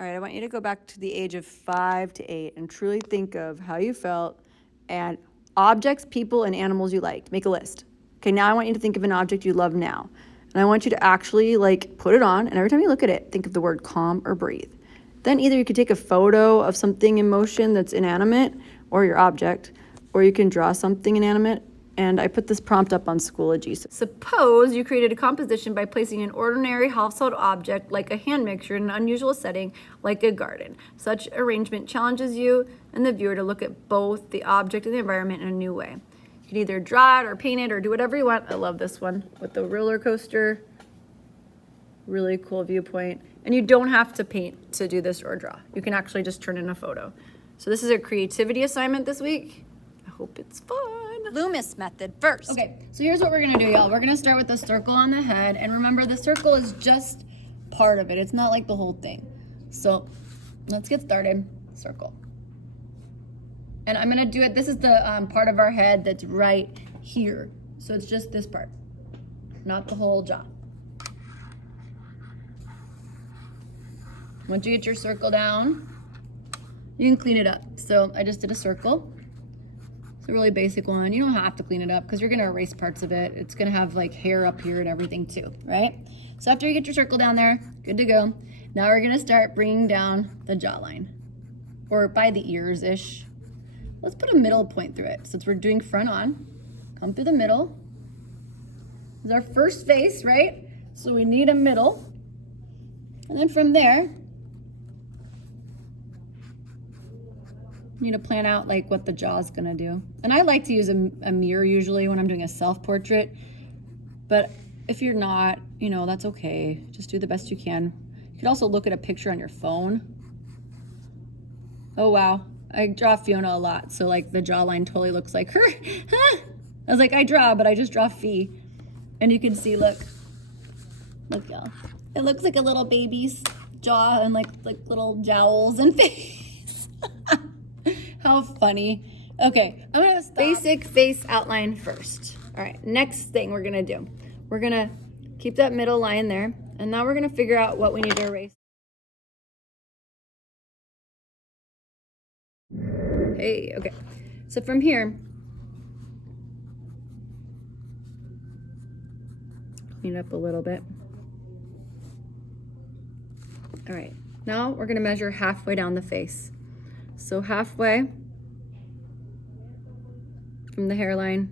All right, I want you to go back to the age of 5 to 8 and truly think of how you felt and objects, people, and animals you liked. Make a list. Okay, now I want you to think of an object you love now. And I want you to actually put it on, and every time you look at it, think of the word calm or breathe. Then either you could take a photo of something in motion that's inanimate or your object, or you can draw something inanimate. And I put this prompt up on Schoology. Suppose you created a composition by placing an ordinary household object like a hand mixture in an unusual setting like a garden. Such arrangement challenges you and the viewer to look at both the object and the environment in a new way. You can either draw it or paint it or do whatever you want. I love this one with the roller coaster. Really cool viewpoint. And you don't have to paint to do this or draw. You can actually just turn in a photo. So this is a creativity assignment this week. I hope it's fun. Loomis method first. Okay, so here's what we're gonna do, y'all. We're gonna start with the circle on the head, and remember the circle is just part of it. It's not like the whole thing. So let's get started. Circle. And I'm gonna do it, this is the part of our head that's right here. So it's just this part, not the whole jaw. Once you get your circle down, you can clean it up. So I just did a circle. It's a really basic one. You don't have to clean it up because you're gonna erase parts of it. It's gonna have hair up here and everything too, right? So after you get your circle down there, good to go. Now we're gonna start bringing down the jawline, or by the ears-ish. Let's put a middle point through it. Since we're doing front on, come through the middle. This is our first face, right? So we need a middle. And then from there, need to plan out what the jaw's gonna do. And I like to use a mirror usually when I'm doing a self-portrait, but if you're not, that's okay. Just do the best you can. You could also look at a picture on your phone. Oh wow, I draw Fiona a lot, so the jawline totally looks like her. I was like, I draw, but I just draw Fee. And you can see, look y'all. It looks like a little baby's jaw and like little jowls and face. How funny. Okay, I'm gonna stop. Basic face outline first. All right, next thing we're gonna do. We're gonna keep that middle line there, and now we're gonna figure out what we need to erase. Hey, okay. So from here, clean it up a little bit. All right, now we're gonna measure halfway down the face. So halfway from the hairline.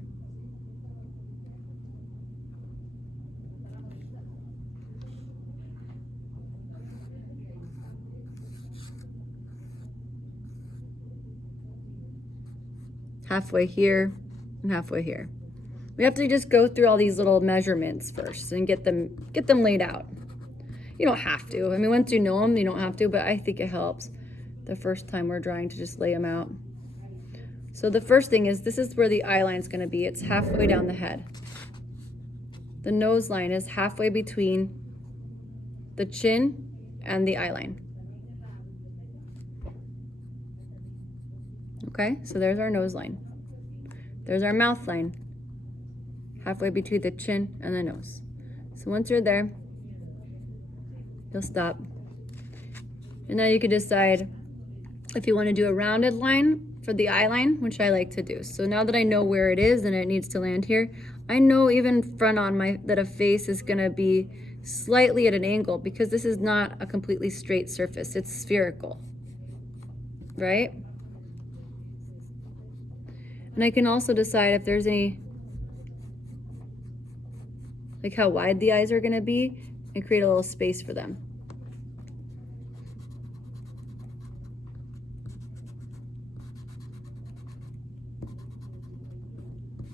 Halfway here and halfway here. We have to just go through all these little measurements first and get them laid out. You don't have to. I mean, once you know them, you don't have to, but I think it helps the first time we're trying to just lay them out. So the first thing is, this is where the eye line is going to be. It's halfway down the head. The nose line is halfway between the chin and the eye line. Okay, so there's our nose line. There's our mouth line, halfway between the chin and the nose. So once you're there, you'll stop. And now you can decide if you want to do a rounded line for the eye line, which I like to do. So now that I know where it is and it needs to land here, I know even front on that a face is going to be slightly at an angle because this is not a completely straight surface. It's spherical, right? And I can also decide if there's any, how wide the eyes are going to be, and create a little space for them.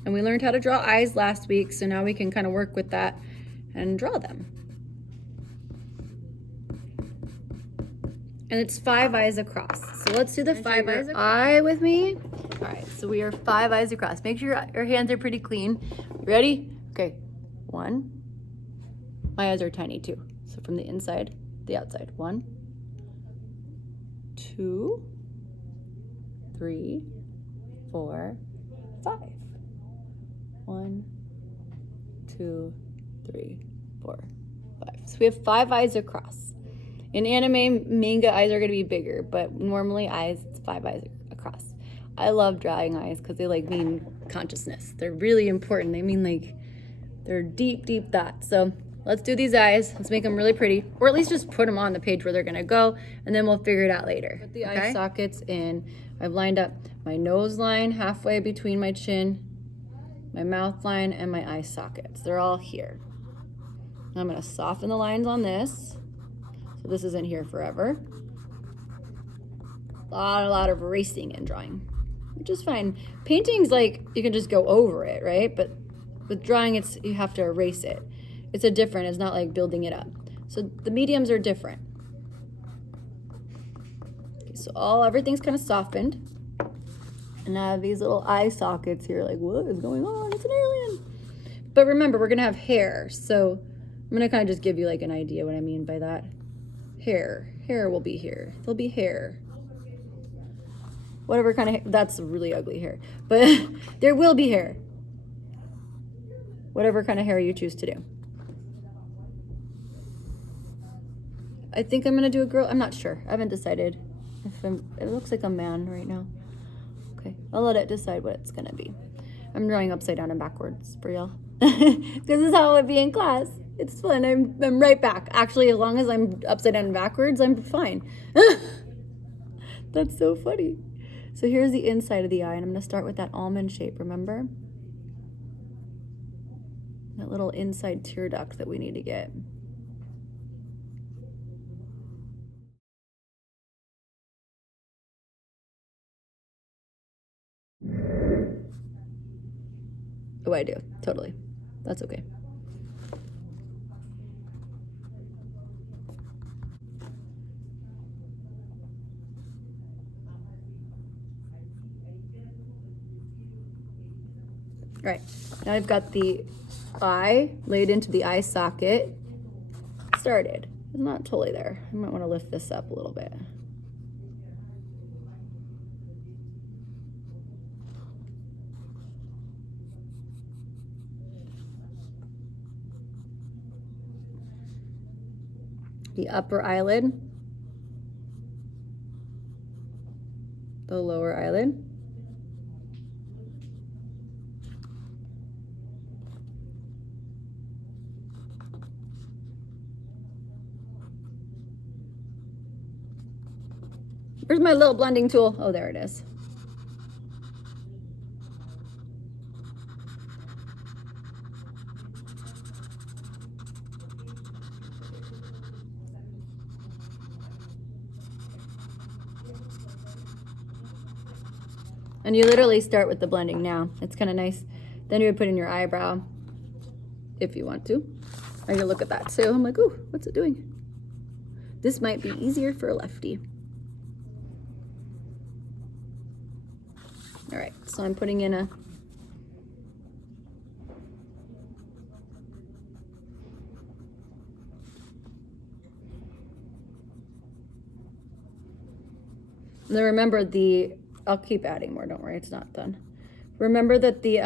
And we learned how to draw eyes last week, so now we can kind of work with that and draw them. And it's 5 eyes across. So let's do the 5 eyes eye with me. All right, so we are 5 eyes across. Make sure your hands are pretty clean. Ready? Okay, 1. My eyes are tiny too. So from the inside, the outside. 1, 2, 3, 4, 5. 1, 2, 3, 4, 5. So we have 5 eyes across. In anime, manga eyes are going to be bigger, but normally eyes, it's 5 eyes across. I love drawing eyes because they like mean consciousness. They're really important. They mean like they're deep, deep thoughts. So let's do these eyes. Let's make them really pretty, or at least just put them on the page where they're going to go, and then we'll figure it out later. Put the eye sockets in. I've lined up my nose line halfway between my chin, my mouth line, and my eye sockets. They're all here. I'm going to soften the lines on this. So this isn't here forever. A lot of erasing and drawing, which is fine. Painting's like, you can just go over it, right? But with drawing, you have to erase it. It's it's not like building it up. So the mediums are different. Okay, so everything's kind of softened. And I have these little eye sockets here, like, what is going on? It's an alien. But remember, we're gonna have hair. So I'm gonna kind of just give you like an idea what I mean by that. Hair will be here. There'll be hair. Whatever kind of, that's really ugly hair. But there will be hair. Whatever kind of hair you choose to do. I think I'm gonna do a girl. I'm not sure. I haven't decided. It looks like a man right now. Okay, I'll let it decide what it's gonna be. I'm drawing upside down and backwards for y'all. Because this is how it would be in class. It's fun. I'm right back. Actually, as long as I'm upside down and backwards, I'm fine. That's so funny. So here's the inside of the eye, and I'm gonna start with that almond shape, remember? That little inside tear duct that we need to get. Oh, I do. Totally. That's okay. All right. Now I've got the eye laid into the eye socket. Started. It's not totally there. I might want to lift this up a little bit. The upper eyelid, the lower eyelid, where's my little blending tool? Oh, there it is. And you literally start with the blending now. It's kind of nice. Then you would put in your eyebrow if you want to. Or you look at that too. I'm like, ooh, what's it doing? This might be easier for a lefty. All right, so I'm putting in a and then remember I'll keep adding more, don't worry, it's not done. Remember that the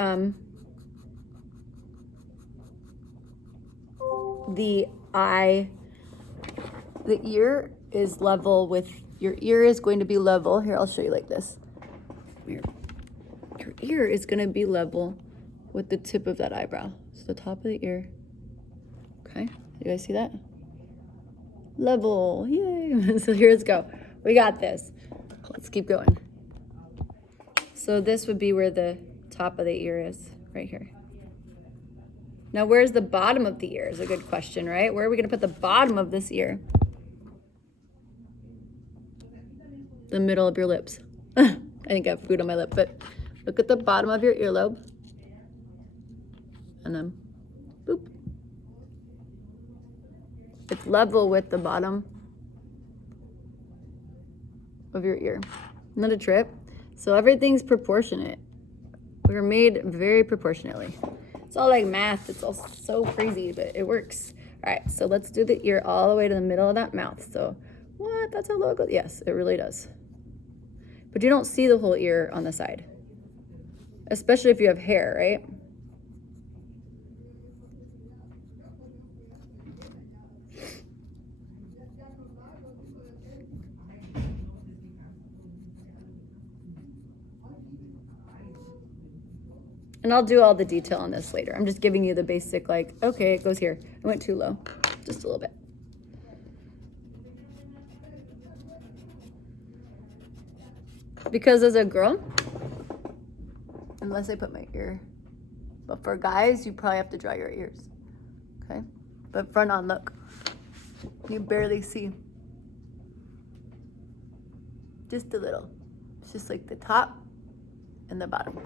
ear is level with, your ear is going to be level. Here, I'll show you like this. Weird. Your ear is going to be level with the tip of that eyebrow. So the top of the ear. Okay, you guys see that? Level, yay. So here let's go. We got this. Let's keep going. So this would be where the top of the ear is, right here. Now, where's the bottom of the ear is a good question, right? Where are we going to put the bottom of this ear? The middle of your lips. I think I have food on my lip, but look at the bottom of your earlobe. And then, boop. It's level with the bottom of your ear. Not a trip. So everything's proportionate. We were made very proportionately. It's all like math. It's all so crazy, but it works. All right, so let's do the ear all the way to the middle of that mouth. So what? That's how low it goes? Yes, it really does. But you don't see the whole ear on the side, especially if you have hair, right? And I'll do all the detail on this later. I'm just giving you the basic, like, okay, it goes here. I went too low, just a little bit. Because as a girl, unless I put my ear, but for guys, you probably have to draw your ears, okay? But front on, look, you barely see. Just a little. It's just like the top and the bottom.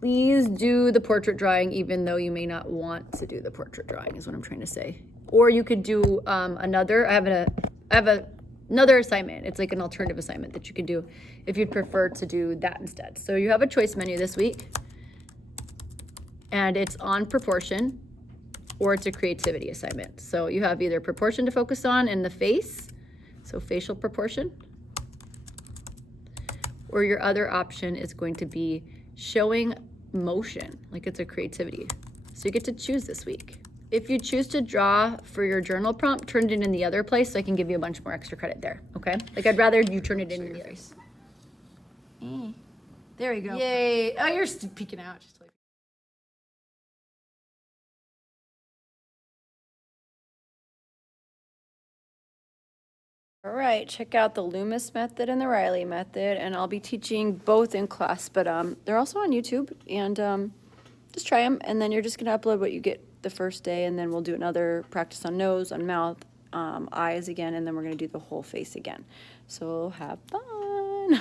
Please do the portrait drawing even though you may not want to do the portrait drawing is what I'm trying to say. Or you could do another, I have another assignment. It's like an alternative assignment that you could do if you'd prefer to do that instead. So you have a choice menu this week and it's on proportion or it's a creativity assignment. So you have either proportion to focus on in the face, so facial proportion, or your other option is going to be showing motion, like it's a creativity. So you get to choose this week. If you choose to draw for your journal prompt, turn it in the other place so I can give you a bunch more extra credit there, okay? Like I'd rather you turn it in your face. There you go. Yay. Oh, you're peeking out. All right, check out the Loomis method and the Reilly method, and I'll be teaching both in class, but they're also on YouTube, and just try them, and then you're just gonna upload what you get the first day, and then we'll do another practice on nose, on mouth, eyes again, and then we're gonna do the whole face again. So have fun.